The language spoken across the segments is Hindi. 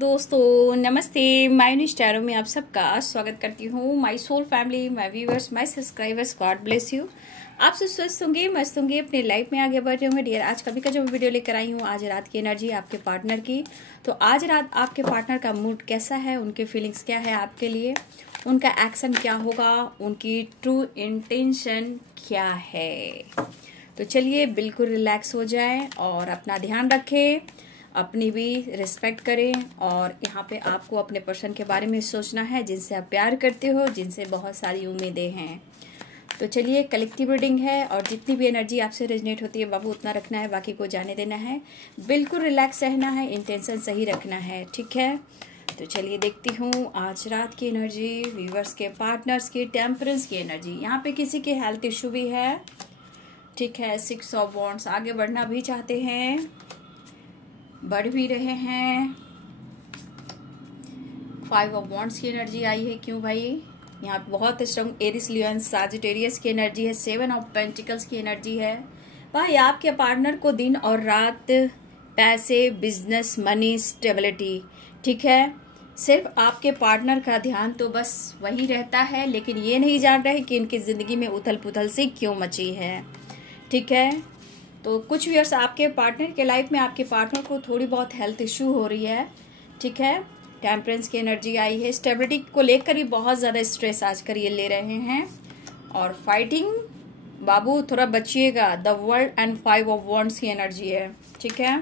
दोस्तों, नमस्ते। माय टैरो में आप सबका स्वागत करती हूँ। My soul family, my viewers, my subscribers, God bless you. आप सब स्वस्थ होंगे, मस्त होंगे, अपने लाइफ में आगे बढ़ रहे होंगे। डियर, आज कभी का जो वीडियो लेकर आई हूँ, आज रात की एनर्जी आपके पार्टनर की। तो आज रात आपके पार्टनर का मूड कैसा है, उनके फीलिंग्स क्या है आपके लिए, उनका एक्शन क्या होगा, उनकी ट्रू इंटेंशन क्या है। तो चलिए बिल्कुल रिलैक्स हो जाएं और अपना ध्यान रखें, अपनी भी रिस्पेक्ट करें। और यहाँ पे आपको अपने पर्सन के बारे में सोचना है जिनसे आप प्यार करते हो, जिनसे बहुत सारी उम्मीदें हैं। तो चलिए, कलेक्टिव रीडिंग है और जितनी भी एनर्जी आपसे रेजनेट होती है बाबू उतना रखना है, बाकी को जाने देना है। बिल्कुल रिलैक्स रहना है, इंटेंशन सही रखना है, ठीक है। तो चलिए देखती हूँ आज रात की एनर्जी, व्यूअर्स के, पार्टनर्स की, टेम्परेंस की एनर्जी। यहाँ पे किसी के हेल्थ इशू भी है, ठीक है। 6 ऑफ वॉन्ड्स, आगे बढ़ना भी चाहते हैं, बढ़ भी रहे हैं। 5 ऑफ वॉन्ड्स की एनर्जी आई है, क्यों भाई? यहाँ पे बहुत स्ट्रॉन्ग एरिस, लियन, सजिटेरियस की एनर्जी है। 7 ऑफ पेंटिकल्स की एनर्जी है। भाई आपके पार्टनर को दिन और रात पैसे, बिजनेस, मनी, स्टेबिलिटी, ठीक है। सिर्फ आपके पार्टनर का ध्यान तो बस वही रहता है, लेकिन ये नहीं जान रहे कि इनकी जिंदगी में उथल पुथल सी क्यों मची है, ठीक है। तो कुछ व्यूअर्स, आपके पार्टनर के लाइफ में आपके पार्टनर को थोड़ी बहुत हेल्थ इश्यू हो रही है, ठीक है। टेम्परेंस की एनर्जी आई है। स्टेबिलिटी को लेकर भी बहुत ज़्यादा स्ट्रेस आजकल ये ले रहे हैं। और फाइटिंग, बाबू थोड़ा बचिएगा। The world and 5 of wands की एनर्जी है, ठीक है।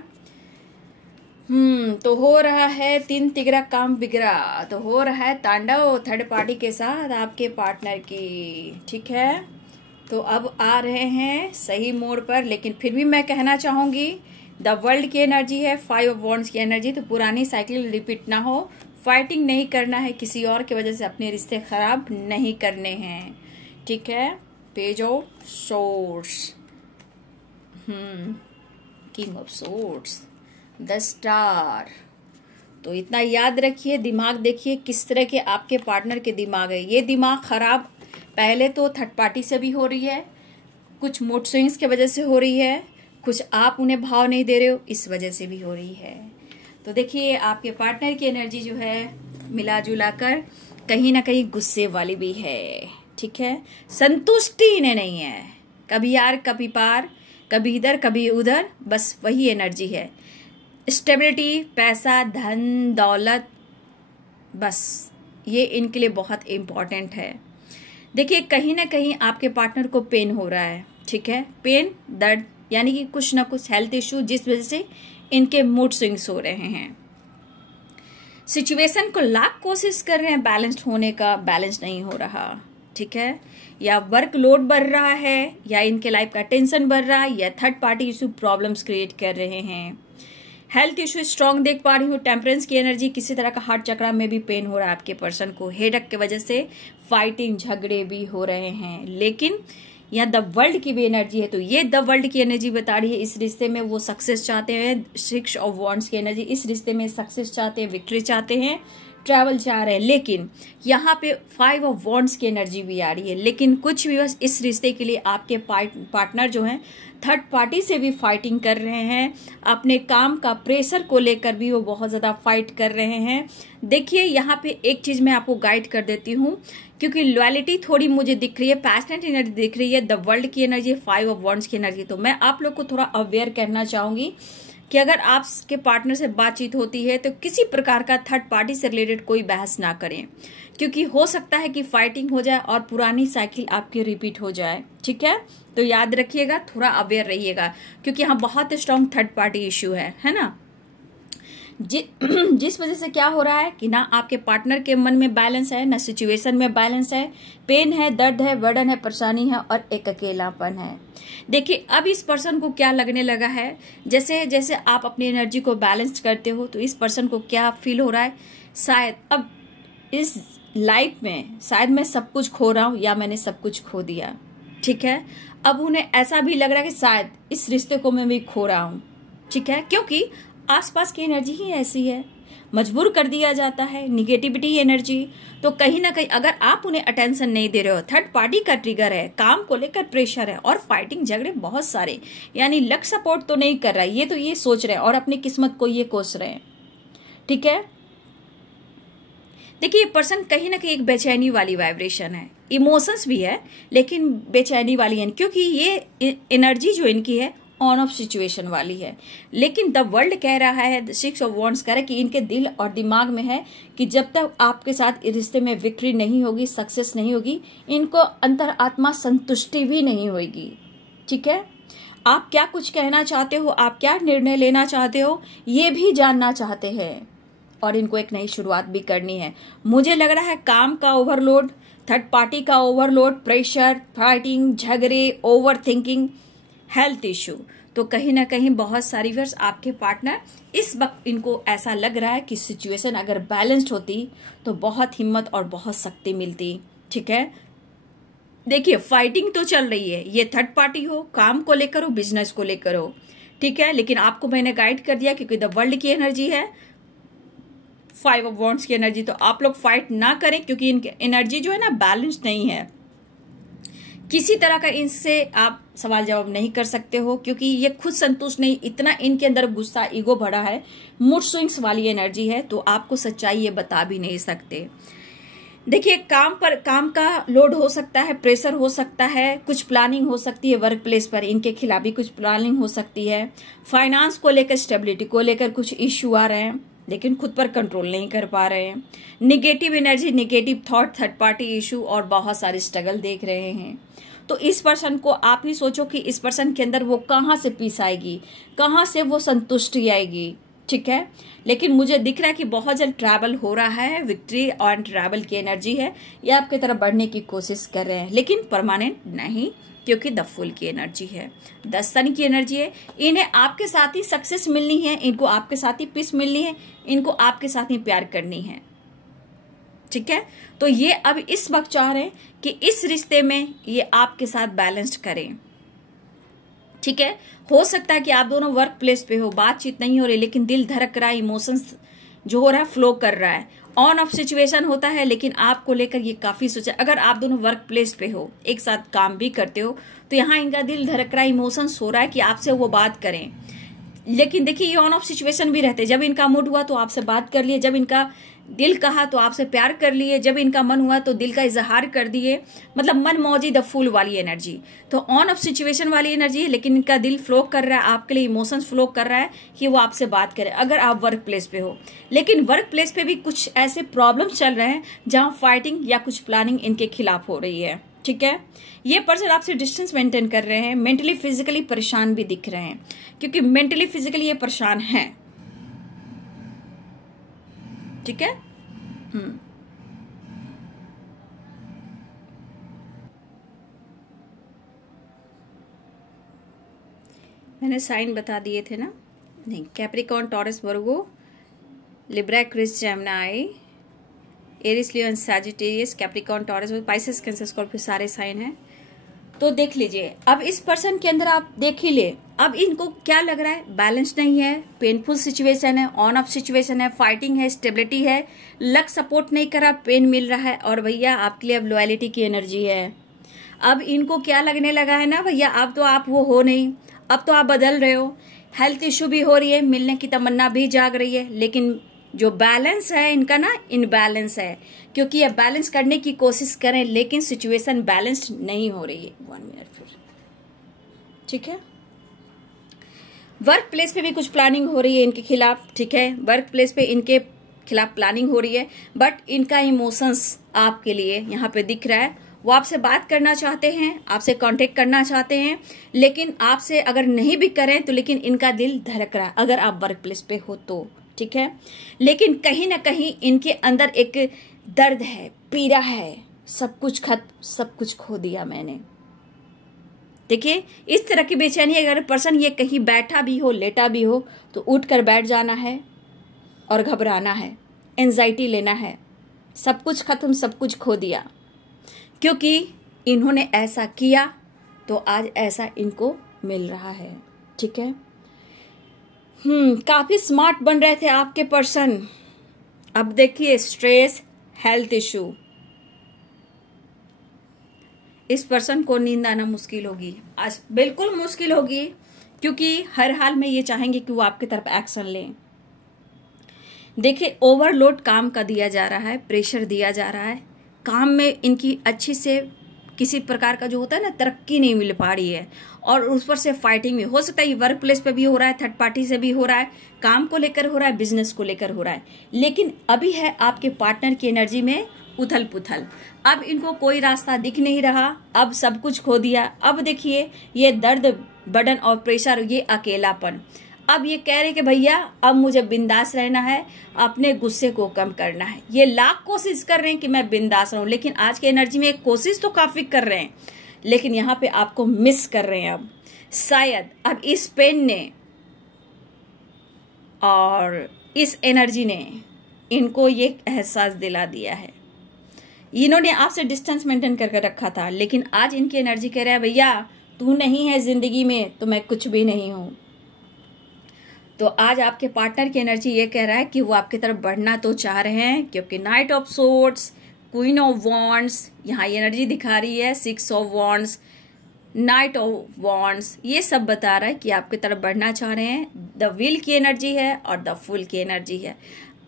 तो हो रहा है 3 तिगरा काम बिगड़ा, तो हो रहा है तांडव थर्ड पार्टी के साथ आपके पार्टनर की, ठीक है। तो अब आ रहे हैं सही मोड़ पर, लेकिन फिर भी मैं कहना चाहूंगी द वर्ल्ड की एनर्जी है, 5 ऑफ वॉन्ड्स की एनर्जी। तो पुरानी साइकिल रिपीट ना हो, फाइटिंग नहीं करना है, किसी और की वजह से अपने रिश्ते खराब नहीं करने हैं, ठीक है। Page of swords, king of swords, the star. तो इतना याद रखिए, दिमाग देखिए किस तरह के आपके पार्टनर के दिमाग है। ये दिमाग खराब पहले तो थर्ड पार्टी से भी हो रही है, कुछ मूड स्विंग्स की वजह से हो रही है, कुछ आप उन्हें भाव नहीं दे रहे हो इस वजह से भी हो रही है। तो देखिए आपके पार्टनर की एनर्जी जो है मिला जुला कर कहीं ना कहीं गुस्से वाली भी है, ठीक है। संतुष्टि इन्हें नहीं है, कभी यार कभी पार, कभी इधर कभी उधर, बस वही एनर्जी है। स्टेबिलिटी, पैसा, धन दौलत, बस ये इनके लिए बहुत इम्पोर्टेंट है। देखिए कहीं ना कहीं आपके पार्टनर को पेन हो रहा है, ठीक है। पेन, दर्द, यानी कि कुछ ना कुछ हेल्थ इश्यू जिस वजह से इनके मूड स्विंग्स हो रहे हैं। सिचुएशन को लाख कोशिश कर रहे हैं बैलेंस्ड होने का, बैलेंस नहीं हो रहा, ठीक है। या वर्कलोड बढ़ रहा है, या इनके लाइफ का टेंशन बढ़ रहा है, या third party issue problems create कर रहे हैं। हेल्थ इश्यू स्ट्रॉन्ग देख पा रही हूँ। टेम्परेंस की एनर्जी, किसी तरह का हार्ट चक्र में भी पेन हो रहा है आपके पर्सन को, हेडेक की वजह से फाइटिंग, झगड़े भी हो रहे हैं। लेकिन यहाँ द वर्ल्ड की भी एनर्जी है, तो ये द वर्ल्ड की एनर्जी बता रही है इस रिश्ते में वो सक्सेस चाहते हैं। 6 ऑफ वॉन्ड्स की एनर्जी, इस रिश्ते में सक्सेस चाहते हैं, विक्ट्री चाहते हैं, ट्रैवल चाह रहे हैं। लेकिन यहाँ पे 5 ऑफ वॉन्ड्स की एनर्जी भी आ रही है। लेकिन कुछ भी बस इस रिश्ते के लिए आपके पार्टनर जो हैं थर्ड पार्टी से भी फाइटिंग कर रहे हैं। अपने काम का प्रेशर को लेकर भी वो बहुत ज्यादा फाइट कर रहे हैं। देखिए यहाँ पे एक चीज मैं आपको गाइड कर देती हूँ, क्योंकि लॉयलिटी थोड़ी मुझे दिख रही है, पैशनेट एनर्जी दिख रही है, द वर्ल्ड की एनर्जी, 5 ऑफ वॉन्ड्स की एनर्जी। तो मैं आप लोग को थोड़ा अवेयर करना चाहूंगी कि अगर आपके पार्टनर से बातचीत होती है तो किसी प्रकार का थर्ड पार्टी से रिलेटेड कोई बहस ना करें, क्योंकि हो सकता है कि फाइटिंग हो जाए और पुरानी साइकिल आपकी रिपीट हो जाए, ठीक है। तो याद रखिएगा, थोड़ा अवेयर रहिएगा, क्योंकि यहाँ बहुत स्ट्रॉन्ग थर्ड पार्टी इश्यू है ना। जिस वजह से क्या हो रहा है कि ना आपके पार्टनर के मन में बैलेंस है, ना सिचुएशन में बैलेंस है, पेन है, दर्द है, बर्डन है, परेशानी है और एक अकेलापन है। देखिए अब इस पर्सन को क्या लगने लगा है, जैसे जैसे आप अपनी एनर्जी को बैलेंस करते हो तो इस पर्सन को क्या फील हो रहा है, शायद अब इस लाइफ में शायद मैं सब कुछ खो रहा हूं या मैंने सब कुछ खो दिया, ठीक है। अब उन्हें ऐसा भी लग रहा है कि शायद इस रिश्ते को मैं भी खो रहा हूं, ठीक है, क्योंकि आसपास की एनर्जी ही ऐसी है, मजबूर कर दिया जाता है, निगेटिविटी एनर्जी। तो कहीं ना कहीं अगर आप उन्हें अटेंशन नहीं दे रहे हो, थर्ड पार्टी का ट्रिगर है, काम को लेकर प्रेशर है और फाइटिंग झगड़े बहुत सारे, यानी लक सपोर्ट तो नहीं कर रहा है, ये तो ये सोच रहे हैं और अपनी किस्मत को ये कोस रहे हैं, ठीक है। देखिए ये पर्सन कहीं ना कहीं एक बेचैनी वाली वाइब्रेशन है, इमोशंस भी है लेकिन बेचैनी वाली है, क्योंकि ये एनर्जी जो इनकी है ऑन ऑफ सिचुएशन वाली है। लेकिन द वर्ल्ड कह रहा है, द 6 ऑफ वॉन्ड्स कह रहा है कि इनके दिल और दिमाग में है कि जब तक आपके साथ रिश्ते में विक्ट्री नहीं होगी, सक्सेस नहीं होगी, इनको अंतर आत्मा संतुष्टि भी नहीं होगी। ठीक है, आप क्या कुछ कहना चाहते हो, आप क्या निर्णय लेना चाहते हो, ये भी जानना चाहते हैं और इनको एक नई शुरुआत भी करनी है। मुझे लग रहा है काम का ओवरलोड, थर्ड पार्टी का ओवरलोड, प्रेशर, फाइटिंग, झगड़े, ओवर थिंकिंग, हेल्थ इश्यू, तो कहीं ना कहीं बहुत सारी वर्ष आपके पार्टनर इस वक्त इनको ऐसा लग रहा है कि सिचुएशन अगर बैलेंस्ड होती तो बहुत हिम्मत और बहुत शक्ति मिलती। ठीक है, देखिए फाइटिंग तो चल रही है, ये थर्ड पार्टी हो, काम को लेकर हो, बिजनेस को लेकर हो। ठीक है, लेकिन आपको मैंने गाइड कर दिया क्योंकि द वर्ल्ड की एनर्जी है, 5 ऑफ वॉन्ड्स की एनर्जी, तो आप लोग फाइट ना करें क्योंकि इनकी एनर्जी जो है ना बैलेंस नहीं है। किसी तरह का इनसे आप सवाल जवाब नहीं कर सकते हो क्योंकि ये खुद संतुष्ट नहीं, इतना इनके अंदर गुस्सा, ईगो भरा है, मूड स्विंग्स वाली एनर्जी है, तो आपको सच्चाई ये बता भी नहीं सकते। देखिए काम का लोड हो सकता है, प्रेशर हो सकता है, कुछ प्लानिंग हो सकती है वर्क प्लेस पर, इनके खिलाफ भी कुछ प्लानिंग हो सकती है। फाइनेंस को लेकर, स्टेबिलिटी को लेकर कुछ इश्यू आ रहे हैं लेकिन खुद पर कंट्रोल नहीं कर पा रहे हैं। Negative energy, negative thought, third party issue और बहुत सारे स्ट्रगल देख रहे हैं। तो इस पर्सन को आप ही सोचो कि इस पर्सन के अंदर वो कहाँ से पीस आएगी, कहाँ से वो संतुष्टि आएगी। ठीक है, लेकिन मुझे दिख रहा है कि बहुत जल्द ट्रैवल हो रहा है, विक्ट्री और ट्रैवल की एनर्जी है, ये आपकी तरफ बढ़ने की कोशिश कर रहे हैं लेकिन परमानेंट नहीं, क्योंकि द फुल की एनर्जी है, 10 सन की एनर्जी है। इन्हें आपके साथ ही सक्सेस मिलनी है, इनको आपके साथ ही पीस मिलनी है, इनको आपके साथ ही प्यार करनी है। ठीक है, तो ये अब इस वक्त चाह रहे हैं कि इस रिश्ते में ये आपके साथ बैलेंस्ड करें। ठीक है, हो सकता है कि आप दोनों वर्क प्लेस पे हो, बातचीत नहीं हो रही लेकिन दिल धड़क रहा है, इमोशंस जो हो रहा है फ्लो कर रहा है, ऑन ऑफ सिचुएशन होता है लेकिन आपको लेकर ये काफी सोचा। अगर आप दोनों वर्क प्लेस पे हो, एक साथ काम भी करते हो, तो यहाँ इनका दिल धड़क रहा है, इमोशंस हो रहा है कि आपसे वो बात करें। लेकिन देखिए ये ऑन ऑफ सिचुएशन भी रहते, जब इनका मूड हुआ तो आपसे बात कर लिए, जब इनका दिल कहा तो आपसे प्यार कर लिए, जब इनका मन हुआ तो दिल का इजहार कर दिए, मतलब मन मौजी द फूल वाली एनर्जी। तो ऑन ऑफ सिचुएशन वाली एनर्जी है लेकिन इनका दिल फ्लो कर रहा है, आपके लिए इमोशंस फ्लो कर रहा है कि वो आपसे बात करे अगर आप वर्क प्लेस पे हो। लेकिन वर्क प्लेस पे भी कुछ ऐसे प्रॉब्लम्स चल रहे हैं जहां फाइटिंग या कुछ प्लानिंग इनके खिलाफ हो रही है। ठीक है, ये पर्सन आपसे डिस्टेंस मेंटेन कर रहे हैं, मेंटली फिजिकली परेशान भी दिख रहे हैं क्योंकि मेंटली फिजिकली ये परेशान हैं। ठीक है, मैंने साइन बता दिए थे ना, नहीं, कैप्रिकॉर्न, टॉरस, वर्गो, लिब्रा, क्रिस, Gemini, Aries, Leo, Sagittarius, Capricorn, Taurus, Pisces, Cancer, Scorpio, सारे साइन हैं। तो देख लीजिए अब इस पर्सन के अंदर आप देख ही ले, अब इनको क्या लग रहा है, बैलेंस नहीं है, पेनफुल सिचुएशन है, ऑन ऑफ सिचुएशन है, फाइटिंग है, स्टेबिलिटी है, लक सपोर्ट नहीं कर रहा, पेन मिल रहा है, और भैया आपके लिए अब लॉयलिटी की एनर्जी है। अब इनको क्या लगने लगा है ना भैया, अब तो आप वो हो नहीं, अब तो आप बदल रहे हो, हेल्थ इश्यू भी हो रही है, मिलने की तमन्ना भी जाग रही है, लेकिन जो बैलेंस है इनका ना इनबैलेंस है, क्योंकि ये बैलेंस करने की कोशिश करें लेकिन सिचुएशन बैलेंस्ड नहीं हो रही है। 1 मिनट फिर। ठीक है, वर्क प्लेस पे भी कुछ प्लानिंग हो रही है इनके खिलाफ। ठीक है, वर्क प्लेस पे इनके खिलाफ प्लानिंग हो रही है, बट इनका इमोशंस आपके लिए यहाँ पे दिख रहा है, वो आपसे बात करना चाहते हैं, आपसे कांटेक्ट करना चाहते हैं, लेकिन आपसे अगर नहीं भी करें तो लेकिन इनका दिल धड़क रहा है अगर आप वर्क प्लेस पे हो तो। ठीक है, लेकिन कहीं ना कहीं इनके अंदर एक दर्द है, पीड़ा है, सब कुछ खत्म, सब कुछ खो दिया मैंने। देखिए इस तरह की बेचैनी, अगर पर्सन ये कहीं बैठा भी हो, लेटा भी हो, तो उठकर बैठ जाना है और घबराना है, एंजाइटी लेना है, सब कुछ खत्म, सब कुछ खो दिया, क्योंकि इन्होंने ऐसा किया तो आज ऐसा इनको मिल रहा है। ठीक है, काफी स्मार्ट बन रहे थे आपके पर्सन, अब देखिए स्ट्रेस, हेल्थ इश्यू, इस पर्सन को नींद आना मुश्किल होगी, आज बिल्कुल मुश्किल होगी, क्योंकि हर हाल में ये चाहेंगे कि वो आपकी तरफ एक्शन लें। देखिए ओवरलोड काम का दिया जा रहा है, प्रेशर दिया जा रहा है, काम में इनकी अच्छी से किसी प्रकार का जो होता है ना तरक्की नहीं मिल पा रही है, और उस पर से फाइटिंग भी हो सकता है, ये वर्क प्लेस पे भी हो रहा है, थर्ड पार्टी से भी हो रहा है, काम को लेकर हो रहा है, बिजनेस को लेकर हो रहा है। लेकिन अभी है आपके पार्टनर की एनर्जी में उथल पुथल। अब इनको कोई रास्ता दिख नहीं रहा, अब सब कुछ खो दिया। अब देखिए ये दर्द, बर्डन और प्रेशर, ये अकेलापन। अब ये कह रहे कि भैया अब मुझे बिंदास रहना है, अपने गुस्से को कम करना है। ये लाख कोशिश कर रहे हैं कि मैं बिंदास रहूं, लेकिन आज की एनर्जी में कोशिश तो काफी कर रहे हैं, लेकिन यहाँ पे आपको मिस कर रहे हैं। अब शायद अब इस पेन ने और इस एनर्जी ने इनको ये एहसास दिला दिया है। इन्होंने आपसे डिस्टेंस मेंटेन करके रखा था, लेकिन आज इनकी एनर्जी कह रहा है भैया तू नहीं है जिंदगी में तो मैं कुछ भी नहीं हूं। तो आज आपके पार्टनर की एनर्जी ये कह रहा है कि वो आपकी तरफ बढ़ना तो चाह रहे हैं, क्योंकि night of swords, queen of wands, यहाँ ये एनर्जी दिखा रही है, 6 of wands, night of wands, ये सब बता रहा है कि आपकी तरफ बढ़ना चाह रहे हैं। द विल की एनर्जी है और द फुल की एनर्जी है।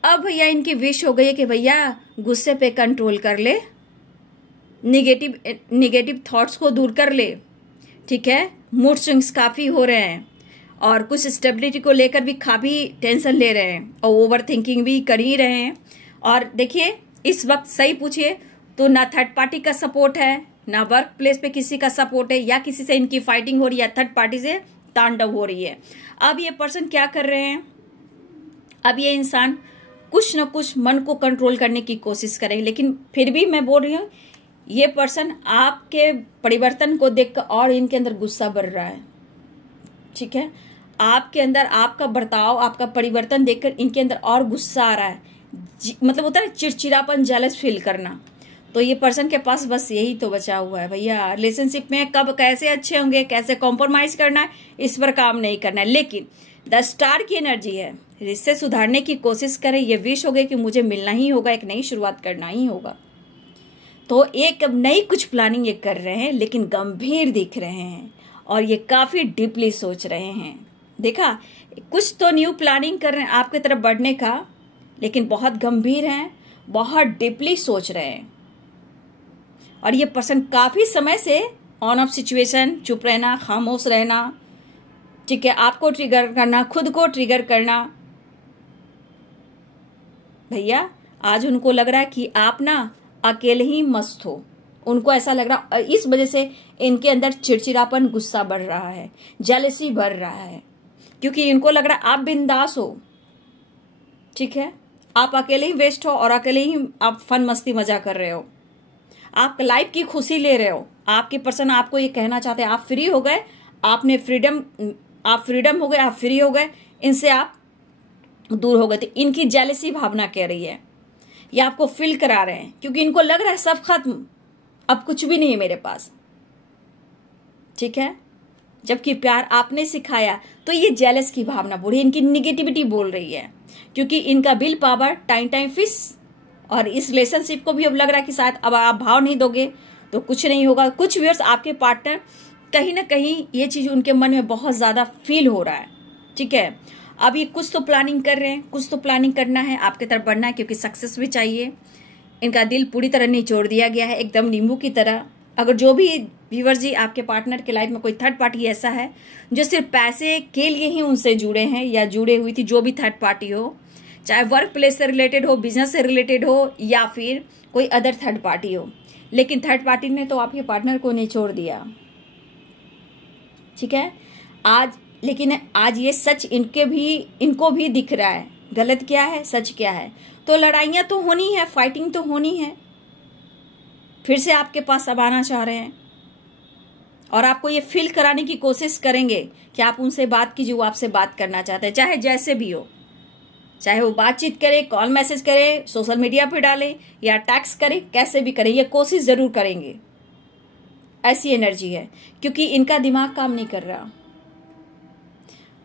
अब भैया इनकी विश हो गई है कि भैया गुस्से पे कंट्रोल कर ले, निगेटिव थॉट्स को दूर कर ले, ठीक है। मूड स्विंग्स काफी हो रहे हैं और कुछ स्टेबिलिटी को लेकर भी काफी टेंशन ले रहे हैं और ओवर थिंकिंग भी कर ही रहे हैं। और देखिए इस वक्त सही पूछिए तो ना थर्ड पार्टी का सपोर्ट है, ना वर्क प्लेस पे किसी का सपोर्ट है, या किसी से इनकी फाइटिंग हो रही है, या थर्ड पार्टी से तांडव हो रही है। अब ये पर्सन क्या कर रहे हैं, अब ये इंसान कुछ न कुछ मन को कंट्रोल करने की कोशिश करेंगे, लेकिन फिर भी मैं बोल रही हूँ ये पर्सन आपके परिवर्तन को देखकर और इनके अंदर गुस्सा बढ़ रहा है, ठीक है। आपके अंदर आपका बर्ताव, आपका परिवर्तन देखकर इनके अंदर और गुस्सा आ रहा है, मतलब होता है चिड़चिड़ापन, जेलस फील करना। तो ये पर्सन के पास बस यही तो बचा हुआ है भैया, रिलेशनशिप में कब कैसे अच्छे होंगे, कैसे कॉम्प्रोमाइज करना है, इस पर काम नहीं करना है। लेकिन द स्टार की एनर्जी है, रिश्ते सुधारने की कोशिश करें, ये विश हो गई कि मुझे मिलना ही होगा, एक नई शुरुआत करना ही होगा। तो एक नई कुछ प्लानिंग ये कर रहे हैं, लेकिन गंभीर दिख रहे हैं और ये काफी डीपली सोच रहे हैं। देखा, कुछ तो न्यू प्लानिंग कर रहे हैं आपकी तरफ बढ़ने का, लेकिन बहुत गंभीर हैं, बहुत डीपली सोच रहे हैं। और ये पर्सन काफी समय से ऑन ऑफ सिचुएशन, चुप रहना, खामोश रहना, ठीक है, आपको ट्रिगर करना, खुद को ट्रिगर करना। भैया आज उनको लग रहा है कि आप ना अकेले ही मस्त हो, उनको ऐसा लग रहा, इस वजह से इनके अंदर चिड़चिड़ापन, गुस्सा बढ़ रहा है, जेलसी बढ़ रहा है, क्योंकि इनको लग रहा है आप बिंदास हो, ठीक है, आप अकेले ही वेस्ट हो और अकेले ही आप फन मस्ती मजा कर रहे हो, आप लाइफ की खुशी ले रहे हो। आपके पर्सन आपको ये कहना चाहते हैं आप फ्री हो गए, आपने आप फ्रीडम हो गए, आप फ्री हो गए, इनसे आप दूर हो गए। तो इनकी जेलसी भावना कह रही है, ये आपको फील करा रहे हैं, क्योंकि इनको लग रहा है सब खत्म, अब कुछ भी नहीं है मेरे पास, ठीक है। जबकि प्यार आपने सिखाया, तो ये जेलस की भावना बोल रही है, इनकी निगेटिविटी बोल रही है, क्योंकि इनका विल पावर टाइम फिश, और इस रिलेशनशिप को भी अब लग रहा है कि शायद अब आप भाव नहीं दोगे तो कुछ नहीं होगा। कुछ व्यूअर्स आपके पार्टनर कहीं ना कहीं ये चीज उनके मन में बहुत ज्यादा फील हो रहा है, ठीक है। अब ये कुछ तो प्लानिंग कर रहे हैं, कुछ तो प्लानिंग करना है, आपके तरफ बढ़ना है, क्योंकि सक्सेस भी चाहिए। इनका दिल पूरी तरह निचोड़ दिया गया है, एकदम नींबू की तरह। अगर जो भी व्यूअर जी आपके पार्टनर के लाइफ में कोई थर्ड पार्टी ऐसा है जो सिर्फ पैसे के लिए ही उनसे जुड़े हैं या जुड़े हुई थी, जो भी थर्ड पार्टी हो, चाहे वर्क प्लेस से रिलेटेड हो, बिजनेस से रिलेटेड हो, या फिर कोई अदर थर्ड पार्टी हो, लेकिन थर्ड पार्टी ने तो आपके पार्टनर को निचोड़ दिया, ठीक है। लेकिन आज ये सच इनको भी दिख रहा है, गलत क्या है, सच क्या है। तो लड़ाइयां तो होनी है, फाइटिंग तो होनी है, फिर से आपके पास अब आना चाह रहे हैं और आपको ये फील कराने की कोशिश करेंगे कि आप उनसे बात कीजिए, वो आपसे बात करना चाहते हैं, चाहे जैसे भी हो, चाहे वो बातचीत करे, कॉल मैसेज करे, सोशल मीडिया पे डाले या टैक्स करे, कैसे भी करे, ये कोशिश जरूर करेंगे। ऐसी एनर्जी है, क्योंकि इनका दिमाग काम नहीं कर रहा,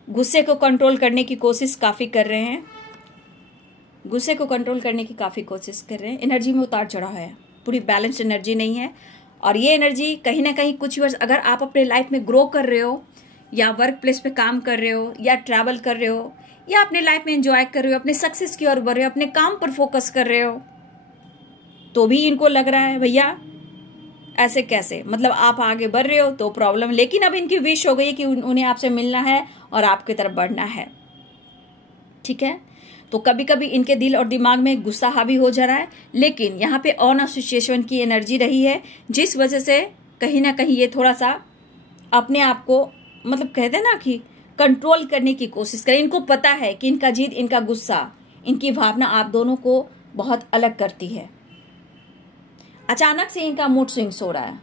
गुस्से को कंट्रोल करने की कोशिश काफी कर रहे हैं, गुस्से को कंट्रोल करने की काफी कोशिश कर रहे हैं। एनर्जी में उतार चढ़ाव है, पूरी बैलेंस्ड एनर्जी नहीं है। और ये एनर्जी कहीं ना कहीं कुछ वर्ष अगर आप अपने लाइफ में ग्रो कर रहे हो या वर्क प्लेस पे काम कर रहे हो, या ट्रैवल कर रहे हो, या अपने लाइफ में एंजॉय कर रहे हो, अपने सक्सेस की ओर बढ़ रहे हो, अपने काम पर फोकस कर रहे हो, तो भी इनको लग रहा है भैया ऐसे कैसे, मतलब आप आगे बढ़ रहे हो तो प्रॉब्लम, लेकिन अब इनकी विश हो गई कि उन्हें आपसे मिलना है और आपकी तरफ बढ़ना है। ठीक है, तो कभी कभी इनके दिल और दिमाग में गुस्सा हावी हो जा रहा है, लेकिन यहाँ पे ऑन ऑफ सिचुएशन की एनर्जी रही है, जिस वजह से कहीं ना कहीं ये थोड़ा सा अपने आप को, मतलब कहते हैं ना कि कंट्रोल करने की कोशिश करें। इनको पता है कि इनका जिद, इनका गुस्सा, इनकी भावना आप दोनों को बहुत अलग करती है। अचानक से इनका मूड स्विंग्स हो रहा है,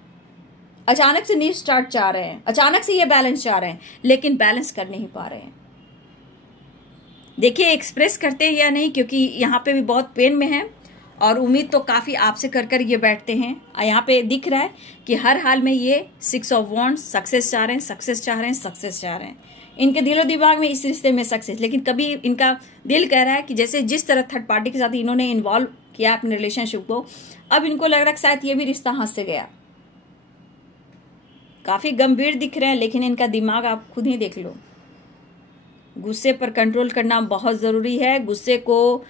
अचानक से न्यू स्टार्ट चाह रहे हैं, अचानक से ये बैलेंस चाह रहे हैं, लेकिन बैलेंस कर नहीं पा रहे हैं। देखिए एक्सप्रेस करते हैं या नहीं, क्योंकि यहाँ पे भी बहुत पेन में है और उम्मीद तो काफी आपसे कर ये बैठते हैं। यहाँ पे दिख रहा है कि हर हाल में ये 6 ऑफ वॉन्ड्स, सक्सेस चाह रहे हैं, सक्सेस चाह रहे हैं, सक्सेस चाह रहे हैं। इनके दिलो दिमाग में इस रिश्ते में सक्सेस, लेकिन कभी इनका दिल कह रहा है कि जैसे जिस तरह थर्ड पार्टी के साथ इन्होंने इन्वॉल्व किया अपने रिलेशनशिप को, अब इनको लग रहा है शायद ये भी रिश्ता हाथ से गया। काफी गंभीर दिख रहे हैं, लेकिन इनका दिमाग आप खुद ही देख लो। गुस्से पर कंट्रोल करना बहुत जरूरी है, गुस्से को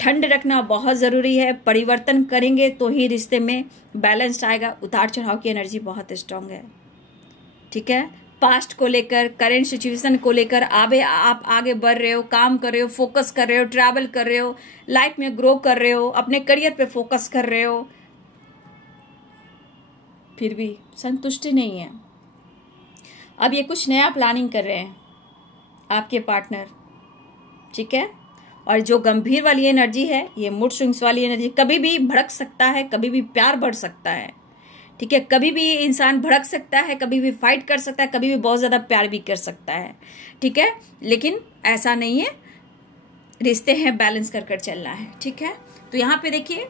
ठंड रखना बहुत जरूरी है। परिवर्तन करेंगे तो ही रिश्ते में बैलेंस आएगा। उतार चढ़ाव की एनर्जी बहुत स्ट्रांग है। ठीक है, पास्ट को लेकर, करंट सिचुएशन को लेकर आप आगे बढ़ रहे हो, काम कर रहे हो, फोकस कर रहे हो, ट्रैवल कर रहे हो, लाइफ में ग्रो कर रहे हो, अपने करियर पे फोकस कर रहे हो, फिर भी संतुष्टि नहीं है। अब ये कुछ नया प्लानिंग कर रहे हैं आपके पार्टनर। ठीक है, और जो गंभीर वाली एनर्जी है, ये मूड स्विंग्स वाली एनर्जी, कभी भी भड़क सकता है, कभी भी प्यार बढ़ सकता है। ठीक है, कभी भी इंसान भड़क सकता है, कभी भी फाइट कर सकता है, कभी भी बहुत ज्यादा प्यार भी कर सकता है। ठीक है, लेकिन ऐसा नहीं है, रिश्ते हैं बैलेंस कर चलना है। ठीक है, तो यहाँ पे देखिए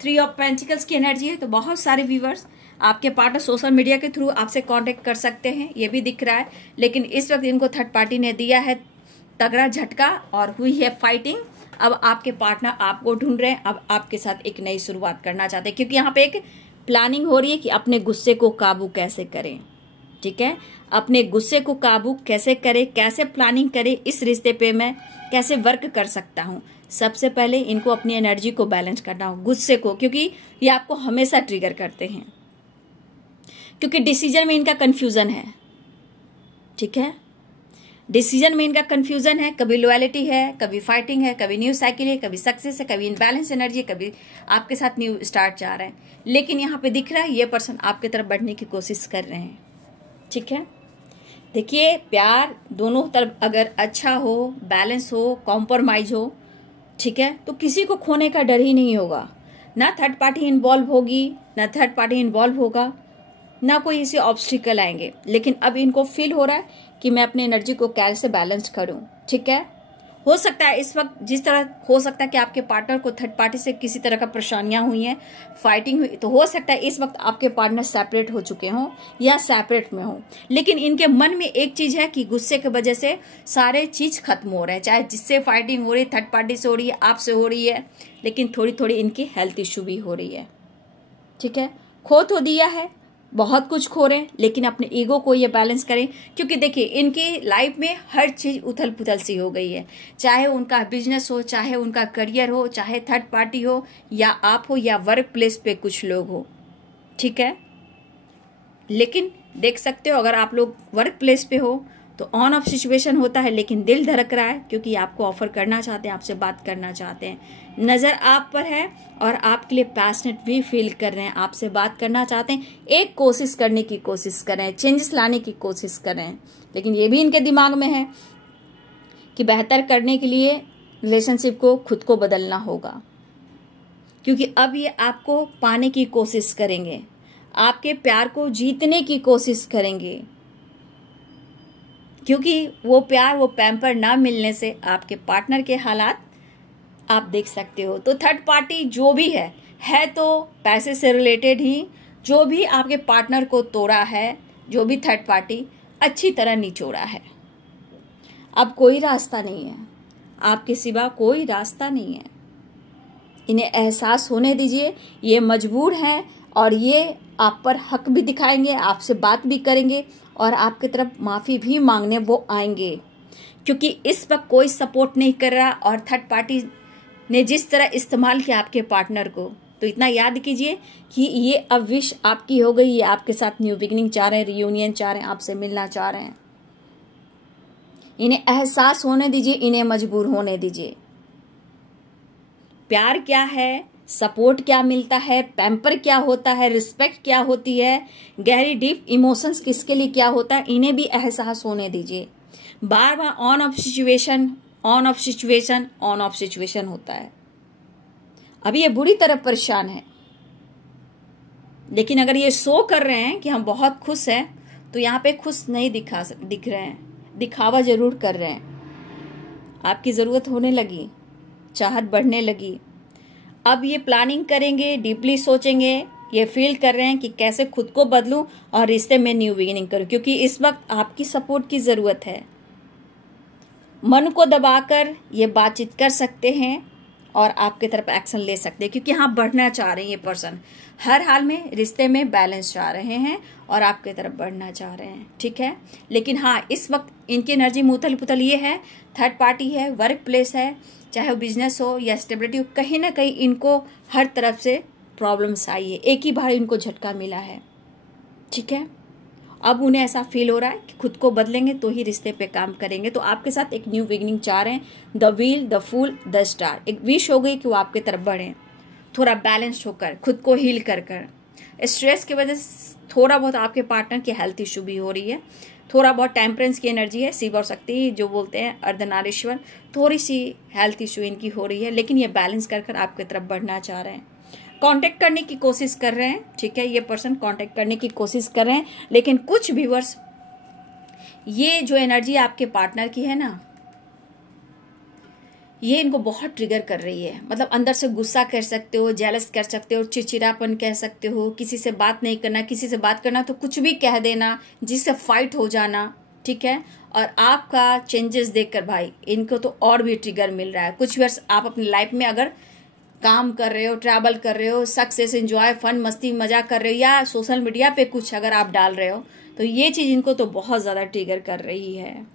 3 ऑफ पेंटिकल्स की एनर्जी है। तो बहुत सारे व्यूवर्स आपके पार्टनर सोशल मीडिया के थ्रू आपसे कांटेक्ट कर सकते हैं, ये भी दिख रहा है, लेकिन इस वक्त इनको थर्ड पार्टी ने दिया है तगड़ा झटका और हुई है फाइटिंग। अब आपके पार्टनर आपको ढूंढ रहे हैं, अब आपके साथ एक नई शुरुआत करना चाहते हैं, क्योंकि यहाँ पे एक प्लानिंग हो रही है कि अपने गुस्से को काबू कैसे करें। ठीक है, अपने गुस्से को काबू कैसे करें, कैसे प्लानिंग करें, इस रिश्ते पे मैं कैसे वर्क कर सकता हूँ। सबसे पहले इनको अपनी एनर्जी को बैलेंस करना हो, गुस्से को, क्योंकि ये आपको हमेशा ट्रिगर करते हैं, क्योंकि डिसीजन में इनका कंफ्यूजन है। ठीक है, डिसीजन में इनका कंफ्यूजन है, कभी लॉयल्टी है, कभी फाइटिंग है, कभी न्यू साइकिल है, कभी सक्सेस है, कभी इनबैलेंस एनर्जी है, कभी आपके साथ न्यू स्टार्ट चाह रहे हैं। लेकिन यहाँ पे दिख रहा है ये पर्सन आपकी तरफ बढ़ने की कोशिश कर रहे हैं। ठीक है, देखिए प्यार दोनों तरफ अगर अच्छा हो, बैलेंस हो, कॉम्प्रोमाइज हो, ठीक है, तो किसी को खोने का डर ही नहीं होगा। ना थर्ड पार्टी इन्वॉल्व होगी, ना थर्ड पार्टी इन्वॉल्व होगा, ना कोई इसे ऑब्स्टिकल आएंगे। लेकिन अब इनको फील हो रहा है कि मैं अपनी एनर्जी को कैसे बैलेंस करूं। ठीक है, हो सकता है इस वक्त जिस तरह हो सकता है कि आपके पार्टनर को थर्ड पार्टी से किसी तरह का परेशानियां हुई हैं, फाइटिंग हुई, तो हो सकता है इस वक्त आपके पार्टनर सेपरेट हो चुके हों या सेपरेट में हो। लेकिन इनके मन में एक चीज है कि गुस्से की वजह से सारे चीज खत्म हो रहे हैं, चाहे जिससे फाइटिंग हो रही है, थर्ड पार्टी से हो रही है, आपसे हो रही है, लेकिन थोड़ी थोड़ी इनकी हेल्थ इश्यू भी हो रही है। ठीक है, खो तो दिया है, बहुत कुछ खो रहे हैं, लेकिन अपने ईगो को ये बैलेंस करें, क्योंकि देखिए इनकी लाइफ में हर चीज उथल पुथल सी हो गई है, चाहे उनका बिजनेस हो, चाहे उनका करियर हो, चाहे थर्ड पार्टी हो, या आप हो, या वर्क प्लेस पे कुछ लोग हो। ठीक है, लेकिन देख सकते हो अगर आप लोग वर्क प्लेस पे हो तो ऑन ऑफ सिचुएशन होता है, लेकिन दिल धड़क रहा है, क्योंकि आपको ऑफर करना चाहते हैं, आपसे बात करना चाहते हैं, नजर आप पर है और आपके लिए पैशनेट भी फील कर रहे हैं, आपसे बात करना चाहते हैं, एक कोशिश करने की कोशिश कर रहे हैं, चेंजेस लाने की कोशिश कर रहे हैं। लेकिन ये भी इनके दिमाग में है कि बेहतर करने के लिए रिलेशनशिप को खुद को बदलना होगा, क्योंकि अब ये आपको पाने की कोशिश करेंगे, आपके प्यार को जीतने की कोशिश करेंगे, क्योंकि वो प्यार, वो पैम्पर ना मिलने से आपके पार्टनर के हालात आप देख सकते हो। तो थर्ड पार्टी जो भी है तो पैसे से रिलेटेड ही, जो भी आपके पार्टनर को तोड़ा है, जो भी थर्ड पार्टी अच्छी तरह निचोड़ा है। अब कोई रास्ता नहीं है, आपके सिवा कोई रास्ता नहीं है। इन्हें एहसास होने दीजिए, ये मजबूर हैं और ये आप पर हक भी दिखाएंगे, आपसे बात भी करेंगे और आपकी तरफ माफी भी मांगने वो आएंगे, क्योंकि इस वक्त कोई सपोर्ट नहीं कर रहा और थर्ड पार्टी ने जिस तरह इस्तेमाल किया आपके पार्टनर को, तो इतना याद कीजिए कि ये अब विश आपकी हो गई। ये आपके साथ न्यू बिगिनिंग चाह रहे हैं, रियूनियन चाह रहे हैं, आपसे मिलना चाह रहे हैं। इन्हें एहसास होने दीजिए, इन्हें मजबूर होने दीजिए। प्यार क्या है, सपोर्ट क्या मिलता है, पैम्पर क्या होता है, रिस्पेक्ट क्या होती है, गहरी डीप इमोशंस किसके लिए क्या होता है, इन्हें भी एहसास होने दीजिए। बार बार on off situation, on off situation, on off situation होता है। अभी ये बुरी तरह परेशान है, लेकिन अगर ये शो कर रहे हैं कि हम बहुत खुश हैं, तो यहाँ पे खुश नहीं दिख रहे हैं, दिखावा जरूर कर रहे हैं। आपकी जरूरत होने लगी, चाहत बढ़ने लगी। अब ये प्लानिंग करेंगे, डीपली सोचेंगे, ये फील कर रहे हैं कि कैसे खुद को बदलूं और रिश्ते में न्यू बिगिनिंग करूं, क्योंकि इस वक्त आपकी सपोर्ट की जरूरत है। मन को दबाकर ये बातचीत कर सकते हैं और आपकी तरफ एक्शन ले सकते हैं, क्योंकि हाँ बढ़ना चाह रहे हैं ये पर्सन, हर हाल में रिश्ते में बैलेंस चाह रहे हैं और आपकी तरफ बढ़ना चाह रहे हैं। ठीक है, लेकिन हाँ इस वक्त इनकी एनर्जी मुतल पुतल ये है, थर्ड पार्टी है, वर्क प्लेस है, चाहे वो बिजनेस हो या स्टेबिलिटी हो, कहीं ना कहीं इनको हर तरफ से प्रॉब्लम्स आई है, एक ही बार इनको झटका मिला है। ठीक है, अब उन्हें ऐसा फील हो रहा है कि खुद को बदलेंगे तो ही रिश्ते पे काम करेंगे। तो आपके साथ एक न्यू बिगिनिंग चाह रहे हैं, the wheel, the fool, the star. एक विश हो गई कि वो आपकी तरफ बढ़े, थोड़ा बैलेंस्ड होकर, खुद को हील कर कर। स्ट्रेस की वजह से थोड़ा बहुत आपके पार्टनर की हेल्थ इशू भी हो रही है, थोड़ा बहुत टेम्परेंस की एनर्जी है, शिव और शक्ति जो बोलते हैं अर्धनारीश्वर, थोड़ी सी हेल्थ इशू इनकी हो रही है, लेकिन ये बैलेंस कर कर आपकी तरफ बढ़ना चाह रहे हैं, कांटेक्ट करने की कोशिश कर रहे हैं। ठीक है, ये पर्सन कांटेक्ट करने की कोशिश कर रहे हैं, लेकिन कुछ व्यूअर्स ये जो एनर्जी आपके पार्टनर की है ना, ये इनको बहुत ट्रिगर कर रही है। मतलब अंदर से गुस्सा कर सकते हो, जेलस कर सकते हो, चिड़चिड़ापन कह सकते हो, किसी से बात नहीं करना, किसी से बात करना तो कुछ भी कह देना जिससे फाइट हो जाना। ठीक है, और आपका चेंजेस देखकर भाई इनको तो और भी ट्रिगर मिल रहा है। कुछ व्यूअर्स आप अपनी लाइफ में अगर काम कर रहे हो, ट्रैवल कर रहे हो, सक्सेस, एंजॉय, फन, मस्ती, मजा कर रहे हो, या सोशल मीडिया पे कुछ अगर आप डाल रहे हो, तो ये चीज इनको तो बहुत ज्यादा ट्रिगर कर रही है।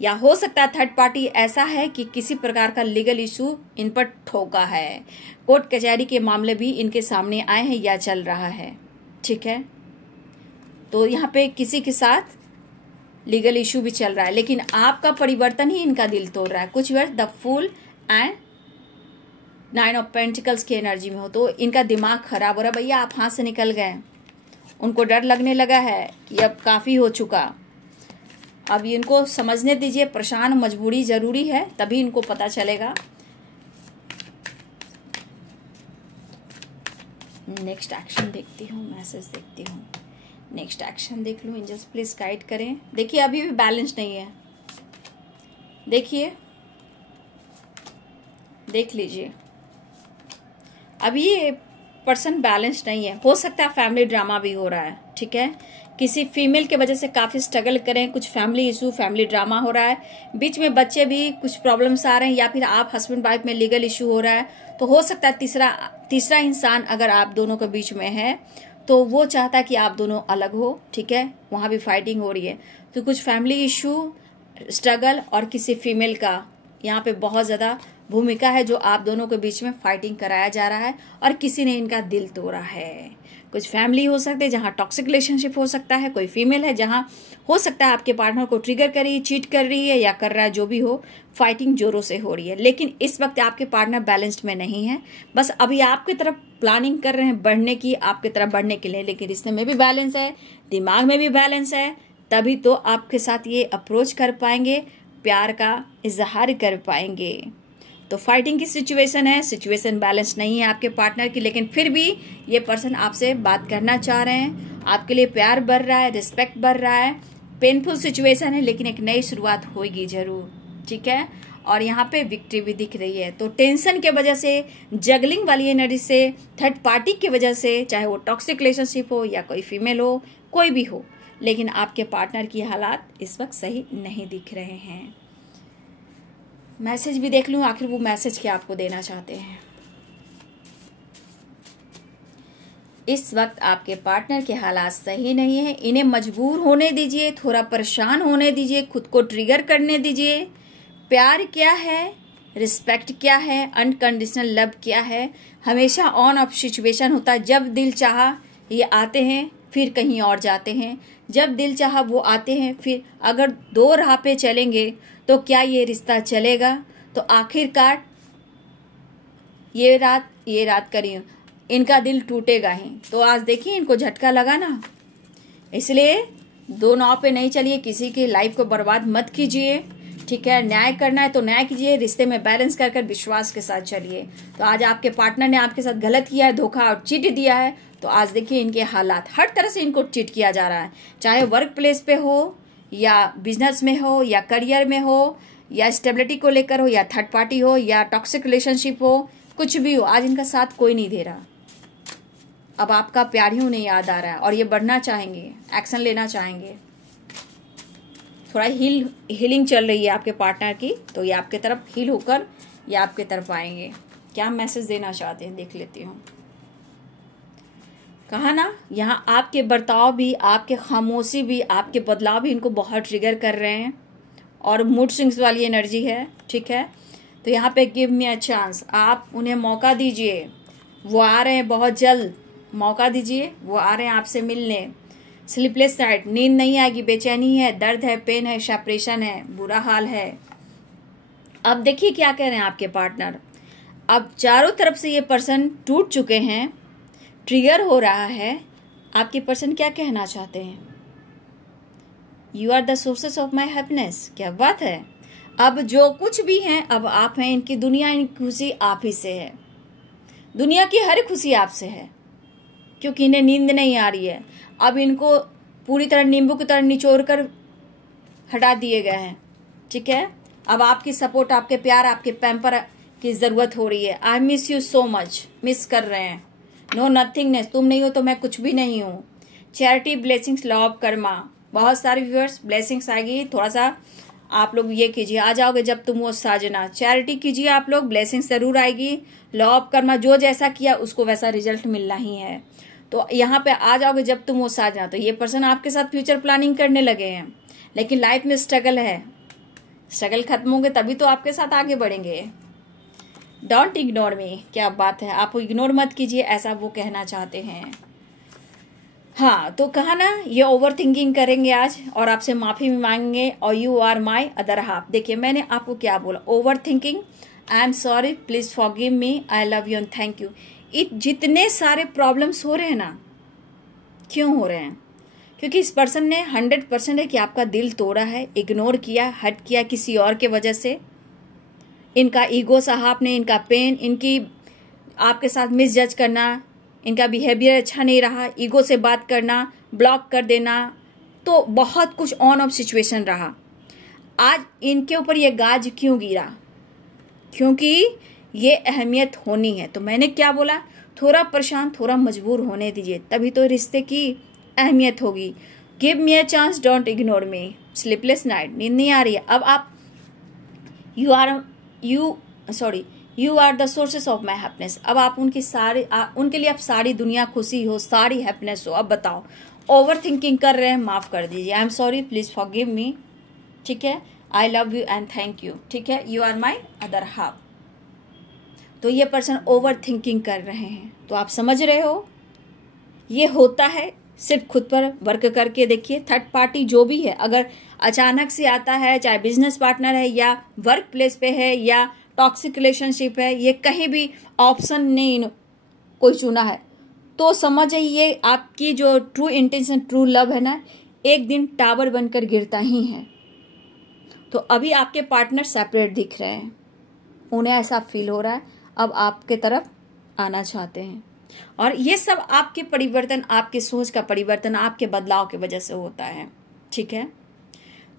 या हो सकता है थर्ड पार्टी ऐसा है कि किसी प्रकार का लीगल इशू इन पर ठोका है, कोर्ट कचहरी के मामले भी इनके सामने आए हैं या चल रहा है। ठीक है, तो यहाँ पे किसी के साथ लीगल इशू भी चल रहा है, लेकिन आपका परिवर्तन ही इनका दिल तोड़ रहा है। कुछ वर्ष the fool and 9 of pentacles की एनर्जी में हो, तो इनका दिमाग खराब हो रहा है। भैया आप हाथ से निकल गए, उनको डर लगने लगा है कि अब काफी हो चुका। अब इनको समझने दीजिए, परेशान, मजबूरी जरूरी है, तभी इनको पता चलेगा। नेक्स्ट एक्शन देखती हूँ, मैसेज देखती हूँ, नेक्स्ट एक्शन देख लूँ। एंजल्स प्लीज गाइड करें। देखिए अभी भी बैलेंस नहीं है, देखिए, देख लीजिए, अभी ये पर्सन बैलेंस नहीं है। हो सकता है फैमिली ड्रामा भी हो रहा है। ठीक है, किसी फीमेल के वजह से काफी स्ट्रगल करें, कुछ फैमिली इशू, फैमिली ड्रामा हो रहा है, बीच में बच्चे भी कुछ प्रॉब्लम्स आ रहे हैं, या फिर आप हस्बैंड वाइफ में लीगल इशू हो रहा है। तो हो सकता है तीसरा इंसान अगर आप दोनों के बीच में है, तो वो चाहता है कि आप दोनों अलग हो। ठीक है, वहां भी फाइटिंग हो रही है। तो कुछ फैमिली इशू, स्ट्रगल और किसी फीमेल का यहाँ पे बहुत ज्यादा भूमिका है, जो आप दोनों के बीच में फाइटिंग कराया जा रहा है और किसी ने इनका दिल तोड़ा है। कुछ फैमिली हो सकते हैं जहां टॉक्सिक रिलेशनशिप हो सकता है, कोई फीमेल है जहां हो सकता है आपके पार्टनर को ट्रिगर कर रही है, चीट कर रही है या कर रहा है, जो भी हो, फाइटिंग जोरों से हो रही है। लेकिन इस वक्त आपके पार्टनर बैलेंस्ड में नहीं है, बस अभी आपकी तरफ प्लानिंग कर रहे हैं बढ़ने की, आपकी तरफ बढ़ने के लिए, लेकिन रिश्ते में भी बैलेंस है, दिमाग में भी बैलेंस है, तभी तो आपके साथ ये अप्रोच कर पाएंगे, प्यार का इजहार कर पाएंगे। तो फाइटिंग की सिचुएशन है, सिचुएशन बैलेंस नहीं है आपके पार्टनर की, लेकिन फिर भी ये पर्सन आपसे बात करना चाह रहे हैं, आपके लिए प्यार बढ़ रहा है, रिस्पेक्ट बढ़ रहा है। पेनफुल सिचुएशन है, लेकिन एक नई शुरुआत होगी जरूर। ठीक है, और यहाँ पे विक्ट्री भी दिख रही है। तो टेंशन के वजह से, जगलिंग वाली एनर्जी से, थर्ड पार्टी की वजह से, चाहे वो टॉक्सिक रिलेशनशिप हो या कोई फीमेल हो, कोई भी हो, लेकिन आपके पार्टनर की हालात इस वक्त सही नहीं दिख रहे हैं। मैसेज भी देख लूं, आखिर वो मैसेज क्या आपको देना चाहते हैं। इस वक्त आपके पार्टनर के हालात सही नहीं है, इन्हें मजबूर होने दीजिए, थोड़ा परेशान होने दीजिए, खुद को ट्रिगर करने दीजिए। प्यार क्या है, रिस्पेक्ट क्या है, अनकंडीशनल लव क्या है, हमेशा ऑन ऑफ सिचुएशन होता है। जब दिल चाहा ये आते हैं, फिर कहीं और जाते हैं, जब दिल चाहा वो आते हैं, फिर अगर दो राह पे चलेंगे तो क्या ये रिश्ता चलेगा? तो आखिरकार ये रात करी इनका दिल टूटेगा ही। तो आज देखिए इनको झटका लगा ना, इसलिए दो नाव पे नहीं चलिए, किसी की लाइफ को बर्बाद मत कीजिए, ठीक है। न्याय करना है तो न्याय कीजिए, रिश्ते में बैलेंस कर विश्वास के साथ चलिए। तो आज आपके पार्टनर ने आपके साथ गलत किया है, धोखा और चीट दिया है, तो आज देखिए इनके हालात, हर तरह से इनको चीट किया जा रहा है, चाहे वर्क प्लेस पे हो या बिजनेस में हो या करियर में हो या स्टेबिलिटी को लेकर हो या थर्ड पार्टी हो या टॉक्सिक रिलेशनशिप हो, कुछ भी हो, आज इनका साथ कोई नहीं दे रहा। अब आपका प्यार ही उन्हें याद आ रहा है और ये बढ़ना चाहेंगे, एक्शन लेना चाहेंगे। थोड़ा हीलिंग चल रही है आपके पार्टनर की, तो ये आपके तरफ हील होकर ये आपके तरफ आएंगे। क्या मैसेज देना चाहते हैं देख लेती हूँ। कहा ना, यहाँ आपके बर्ताव भी, आपके खामोशी भी, आपके बदलाव भी इनको बहुत ट्रिगर कर रहे हैं और मूड स्विंग्स वाली एनर्जी है, ठीक है। तो यहाँ पे गिव मी अ चांस, आप उन्हें मौका दीजिए, वो आ रहे हैं बहुत जल्द, मौका दीजिए, वो आ रहे हैं आपसे मिलने। स्लीपलेस नाइट, नींद नहीं आएगी, बेचैनी है, दर्द है, पेन है, सेपरेशन है, बुरा हाल है। अब देखिए क्या कह रहे हैं आपके पार्टनर। अब चारों तरफ से ये पर्सन टूट चुके हैं, ट्रिगर हो रहा है। आपके पर्सन क्या कहना चाहते हैं? You are the sources of my happiness. क्या बात है। अब जो कुछ भी है, अब आप हैं, इनकी दुनिया, इनकी खुशी आप ही से है, दुनिया की हर खुशी आपसे है, क्योंकि इन्हें नींद नहीं आ रही है। अब इनको पूरी तरह नींबू की तरह निचोड़ कर हटा दिए गए हैं, ठीक है। अब आपकी सपोर्ट, आपके प्यार, आपके पैम्पर की जरूरत हो रही है। I miss you so much, miss कर रहे हैं। नो नथिंगनेस, तुम नहीं हो तो मैं कुछ भी नहीं हूँ। चैरिटी, ब्लेसिंग्स, लव, कर्मा, बहुत सारे व्यूअर्स ब्लेसिंग्स आएगी। थोड़ा सा आप लोग ये कीजिए, आ जाओगे जब तुम वो साजना, चैरिटी कीजिए आप लोग, ब्लेसिंग्स जरूर आएगी। लव, कर्मा, जो जैसा किया उसको वैसा रिजल्ट मिलना ही है। तो यहाँ पे आ जाओगे जब तुम वो साजना। तो ये पर्सन आपके साथ फ्यूचर प्लानिंग करने लगे हैं, लेकिन लाइफ में स्ट्रगल है, स्ट्रगल खत्म होंगे तभी तो आपके साथ आगे बढ़ेंगे। डोंट इग्नोर मी, क्या बात है, आप इग्नोर मत कीजिए, ऐसा वो कहना चाहते हैं। हाँ, तो कहा ना, ये ओवर थिंकिंग करेंगे आज और आपसे माफी भी मांगेंगे, और you are my other half. देखिए मैंने आपको क्या बोला, overthinking, I am sorry, please forgive me, I love you and thank you. जितने सारे प्रॉब्लम्स हो रहे हैं ना, क्यों हो रहे हैं? क्योंकि इस पर्सन ने 100% है कि आपका दिल तोड़ा है, इग्नोर किया, हट किया किसी और के वजह से। इनका ईगो सहा आपने, इनका पेन, इनकी आपके साथ मिसजज करना, इनका बिहेवियर अच्छा नहीं रहा, ईगो से बात करना, ब्लॉक कर देना, तो बहुत कुछ ऑन ऑफ सिचुएशन रहा। आज इनके ऊपर ये गाज क्यों गिरा? क्योंकि ये अहमियत होनी है। तो मैंने क्या बोला, थोड़ा परेशान, थोड़ा मजबूर होने दीजिए, तभी तो रिश्ते की अहमियत होगी। Give me a chance, don't ignore me. Sleepless night, नींद नहीं आ रही है। अब आप you are the sources of my happiness. अब आप उनके लिए आप सारी दुनिया खुशी हो, सारी हैप्पीनेस हो। अब बताओ, ओवर थिंकिंग कर रहे हैं, माफ कर दीजिए, I am sorry, please forgive me, ठीक है। I love you and thank you, ठीक है। You are my other half. तो ये पर्सन ओवर थिंकिंग कर रहे हैं, तो आप समझ रहे हो ये होता है। सिर्फ खुद पर वर्क करके देखिए। थर्ड पार्टी जो भी है, अगर अचानक से आता है, चाहे बिजनेस पार्टनर है या वर्क प्लेस पे है या टॉक्सिक रिलेशनशिप है, ये कहीं भी ऑप्शन नहीं कोई चुना है, तो समझ जाइए आपकी जो ट्रू इंटेंशन, ट्रू लव है ना, एक दिन टावर बनकर गिरता ही है। तो अभी आपके पार्टनर सेपरेट दिख रहे हैं, उन्हें ऐसा फील हो रहा है, अब आपके तरफ आना चाहते हैं। और ये सब आपके परिवर्तन, आपके सोच का परिवर्तन, आपके बदलाव की वजह से होता है, ठीक है।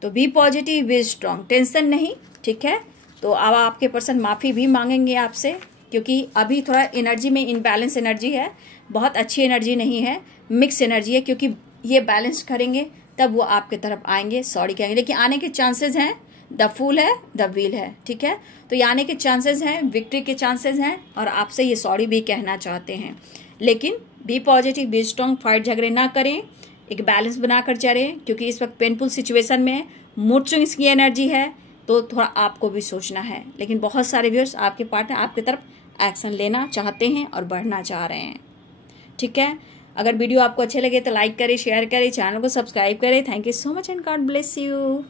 तो be positive, be strong, tension नहीं, ठीक है। तो अब आपके पर्सन माफी भी मांगेंगे आपसे, क्योंकि अभी थोड़ा एनर्जी में इनबैलेंस एनर्जी है, बहुत अच्छी एनर्जी नहीं है, मिक्स एनर्जी है। क्योंकि ये बैलेंस करेंगे तब वो आपके तरफ आएंगे, सॉरी कहेंगे, लेकिन आने के चांसेस हैं। द फूल है, द व्हील है, ठीक है। तो ये आने के चांसेस हैं, विक्ट्री के चांसेस हैं, और आपसे ये सॉरी भी कहना चाहते हैं। लेकिन be positive, be strong, fight झगड़े ना करें, एक बैलेंस बनाकर चलें, क्योंकि इस वक्त पेनफुल सिचुएशन में मूड स्विंग्स की एनर्जी है, तो थोड़ा आपको भी सोचना है। लेकिन बहुत सारे व्यूअर्स आपके पार्टनर आपकी तरफ एक्शन लेना चाहते हैं और बढ़ना चाह रहे हैं। ठीक है, अगर वीडियो आपको अच्छे लगे तो लाइक करें, शेयर करें, चैनल को सब्सक्राइब करें। Thank you so much and God bless you.